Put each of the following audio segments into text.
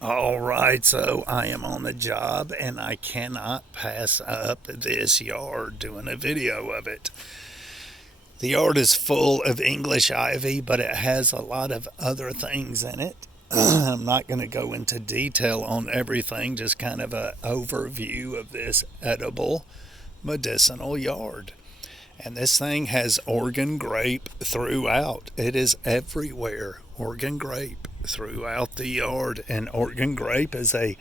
All right, so I am on the job and I cannot pass up this yard doing a video of it. The yard is full of English ivy, but it has a lot of other things in it. I'm not going to go into detail on everything, just kind of an overview of this edible medicinal yard. And this thing has Oregon grape throughout. It is everywhere. Oregon grape throughout the yard. And Oregon grape is a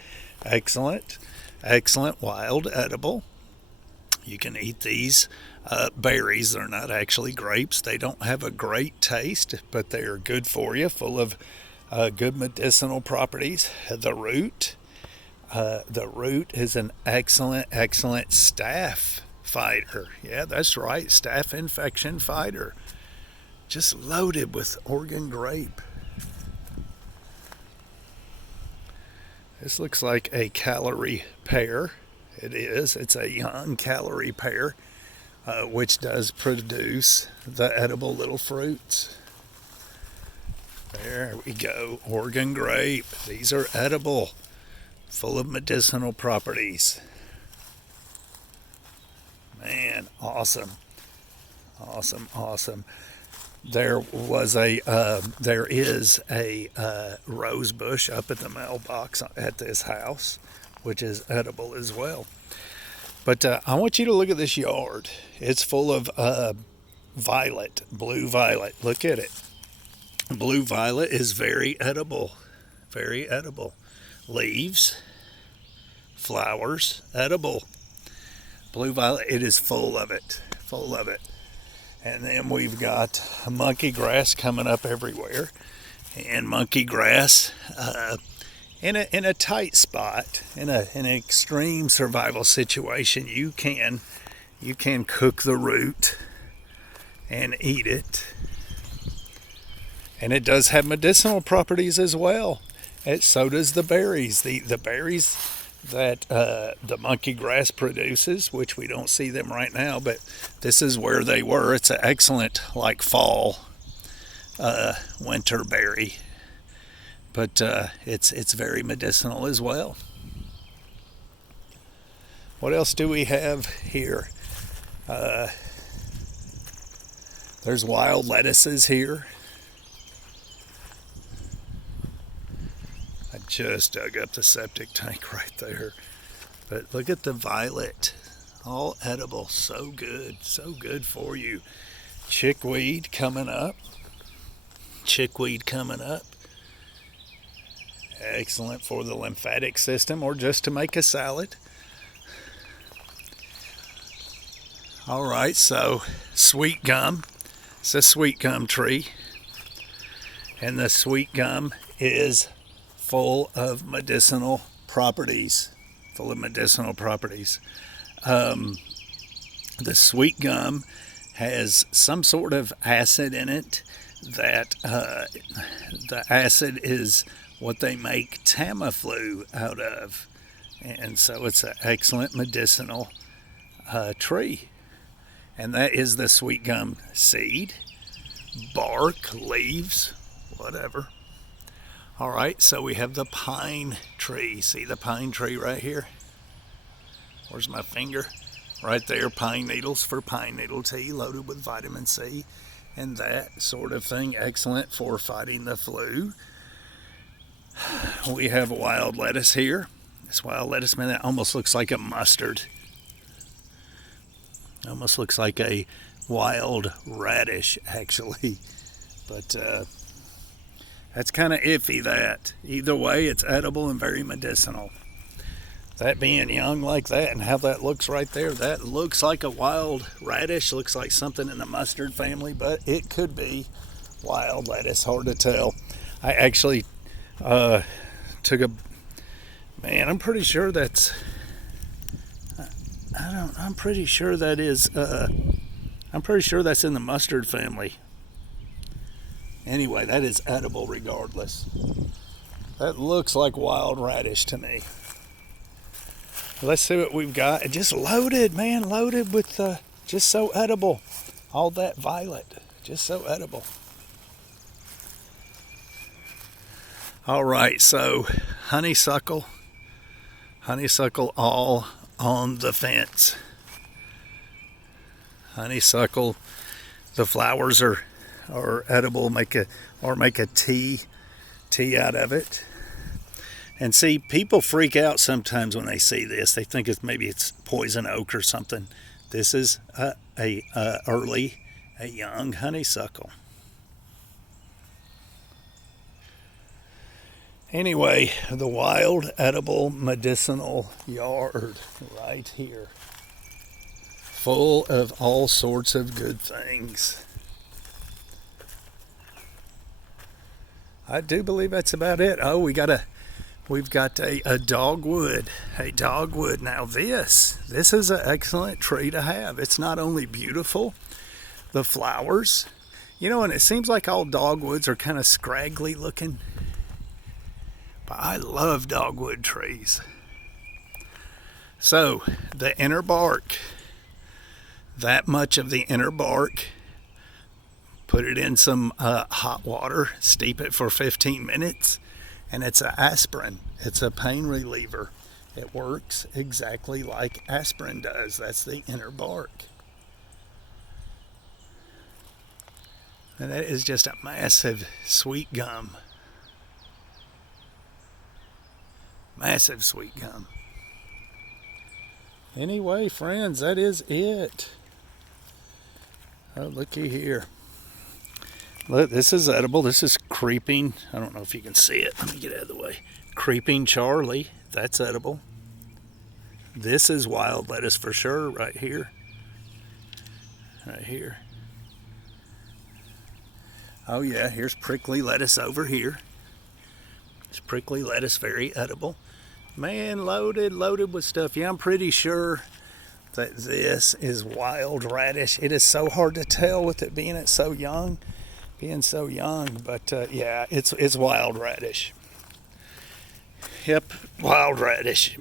excellent, excellent wild edible. You can eat these berries. They're not actually grapes. They don't have a great taste, but they are good for you, full of good medicinal properties. The root is an excellent, excellent staph fighter. Yeah, that's right, staph infection fighter. Just loaded with Oregon grape. This looks like a calorie pear. It is. It's a young calorie pear, which does produce the edible little fruits. There we go. Oregon grape. These are edible, full of medicinal properties. Man, awesome. Awesome, awesome. There is a rose bush up at the mailbox at this house, which is edible as well. But I want you to look at this yard. It's full of blue violet. Look at it. Blue violet is very edible, very edible. Leaves, flowers, edible. Blue violet, it is full of it, full of it. And then we've got monkey grass coming up everywhere. And monkey grass in a tight spot, in an extreme survival situation, you can cook the root and eat it. And it does have medicinal properties as well. So does the berries. The berries that the monkey grass produces, which we don't see them right now, but this is where they were. It's an excellent like fall, winter berry, but it's very medicinal as well. What else do we have here? There's wild lettuces here. I just dug up the septic tank right there. But look at the violet. All edible. So good. So good for you. Chickweed coming up. Chickweed coming up. Excellent for the lymphatic system or just to make a salad. All right, so sweet gum. It's a sweet gum tree. And the sweet gum is full of medicinal properties. Full of medicinal properties. The sweet gum has some sort of acid in it that the acid is what they make Tamiflu out of. And so it's an excellent medicinal tree. And that is the sweet gum seed, bark, leaves, whatever. All right, so we have the pine tree. See the pine tree right here? Where's my finger? Right there, pine needles for pine needle tea loaded with vitamin C and that sort of thing. Excellent for fighting the flu. We have wild lettuce here. This wild lettuce, man, that almost looks like a mustard. Almost looks like a wild radish, actually. But that's kind of iffy, that. Either way, it's edible and very medicinal. That being young like that and how that looks right there, that looks like a wild radish, looks like something in the mustard family, but it could be wild lettuce, hard to tell. I actually took a, man, I'm pretty sure that's, I'm pretty sure that is, I'm pretty sure that's in the mustard family. Anyway, that is edible regardless. That looks like wild radish to me. Let's see what we've got. It just loaded, man, loaded with just so edible. All that violet, just so edible. All right, so honeysuckle. Honeysuckle all on the fence. Honeysuckle. The flowers are edible. Make a tea out of it. And see, people freak out sometimes when they see this. They think it's poison oak or something. This is a young honeysuckle. Anyway, the wild edible medicinal yard right here, full of all sorts of good things. I do believe that's about it. Oh, we've got a dogwood. A dogwood. Now this is an excellent tree to have. It's not only beautiful, the flowers, and it seems like all dogwoods are kind of scraggly looking. But I love dogwood trees. So the inner bark, that much of the inner bark, put it in some hot water, steep it for 15 minutes, and it's an aspirin. It's a pain reliever. It works exactly like aspirin does. That's the inner bark. And that is just a massive sweet gum. Massive sweet gum. Anyway, friends, that is it. Oh, looky here. Look, this is edible. This is creeping. I don't know if you can see it. Let me get out of the way. Creeping Charlie. That's edible. This is wild lettuce for sure, right here. Right here. Oh yeah, here's prickly lettuce over here. It's prickly lettuce, very edible. Man, loaded with stuff. Yeah, I'm pretty sure that this is wild radish. It is so hard to tell with it being so young, but yeah, it's wild radish. Yep, wild radish,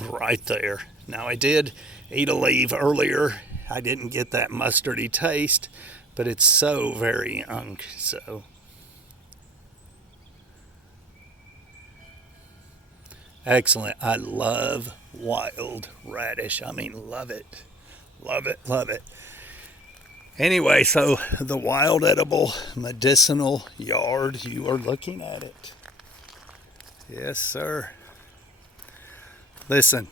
right there. Now I did eat a leaf earlier. I didn't get that mustardy taste, but it's so very young, so. Excellent. I love wild radish. I mean, love it. Love it, love it. Anyway, so the wild edible medicinal yard, you are looking at it. Yes, sir. Listen,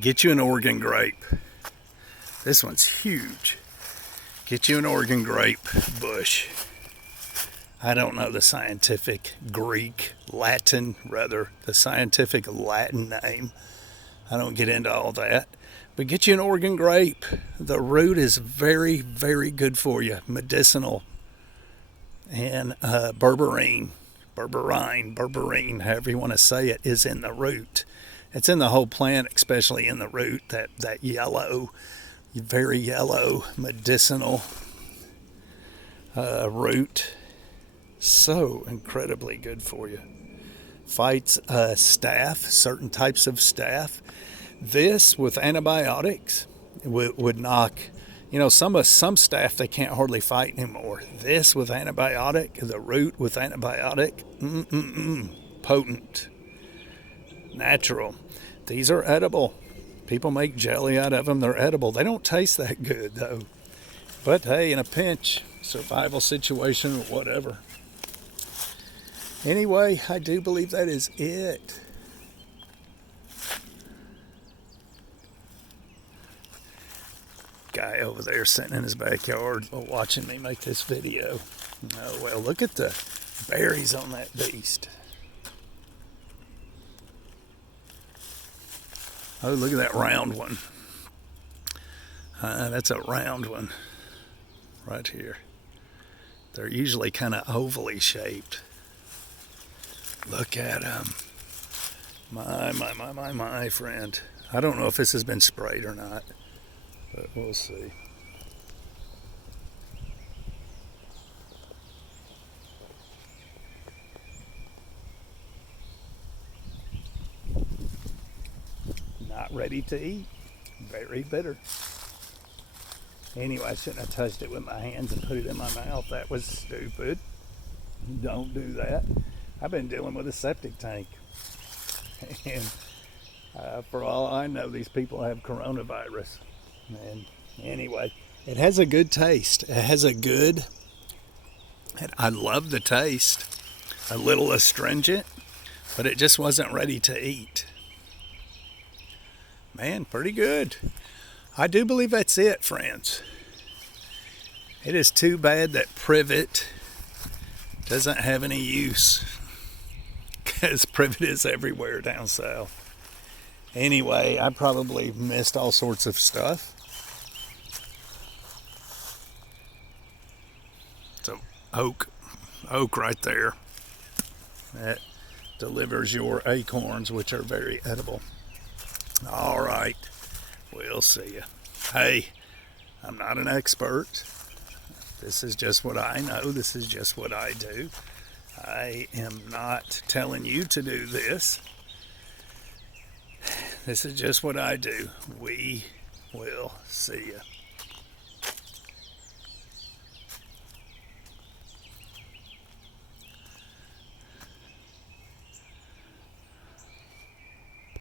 get you an Oregon grape. This one's huge. Get you an Oregon grape bush. I don't know the scientific the scientific Latin name. I don't get into all that. But get you an Oregon grape. The root is very, very good for you. Medicinal. And berberine, however you want to say it, is in the root. It's in the whole plant, especially in the root, that yellow, very yellow medicinal root. So incredibly good for you. Fights staph, certain types of staph. This with antibiotics would knock, some staph they can't hardly fight anymore. This with antibiotic, the root with antibiotic, potent, natural. These are edible. People make jelly out of them. They're edible. They don't taste that good though. But hey, in a pinch, survival situation or whatever. Anyway, I do believe that is it. Guy over there sitting in his backyard watching me make this video. Oh, well, look at the berries on that beast. Oh, look at that round one. That's a round one right here. They're usually kind of ovally shaped. Look at them. My friend. I don't know if this has been sprayed or not, but we'll see. Not ready to eat. Very bitter. Anyway, I shouldn't have touched it with my hands and put it in my mouth. That was stupid. Don't do that. I've been dealing with a septic tank. And for all I know, these people have coronavirus. And anyway, it has a good taste. It has a good, I love the taste. A little astringent, but it just wasn't ready to eat. Man, pretty good. I do believe that's it, friends. It is too bad that privet doesn't have any use, because privet is everywhere down south. Anyway, I probably missed all sorts of stuff. So oak right there. That delivers your acorns, which are very edible. All right, we'll see you. Hey, I'm not an expert. This is just what I know. This is just what I do. I am not telling you to do this. This is just what I do. We will see you.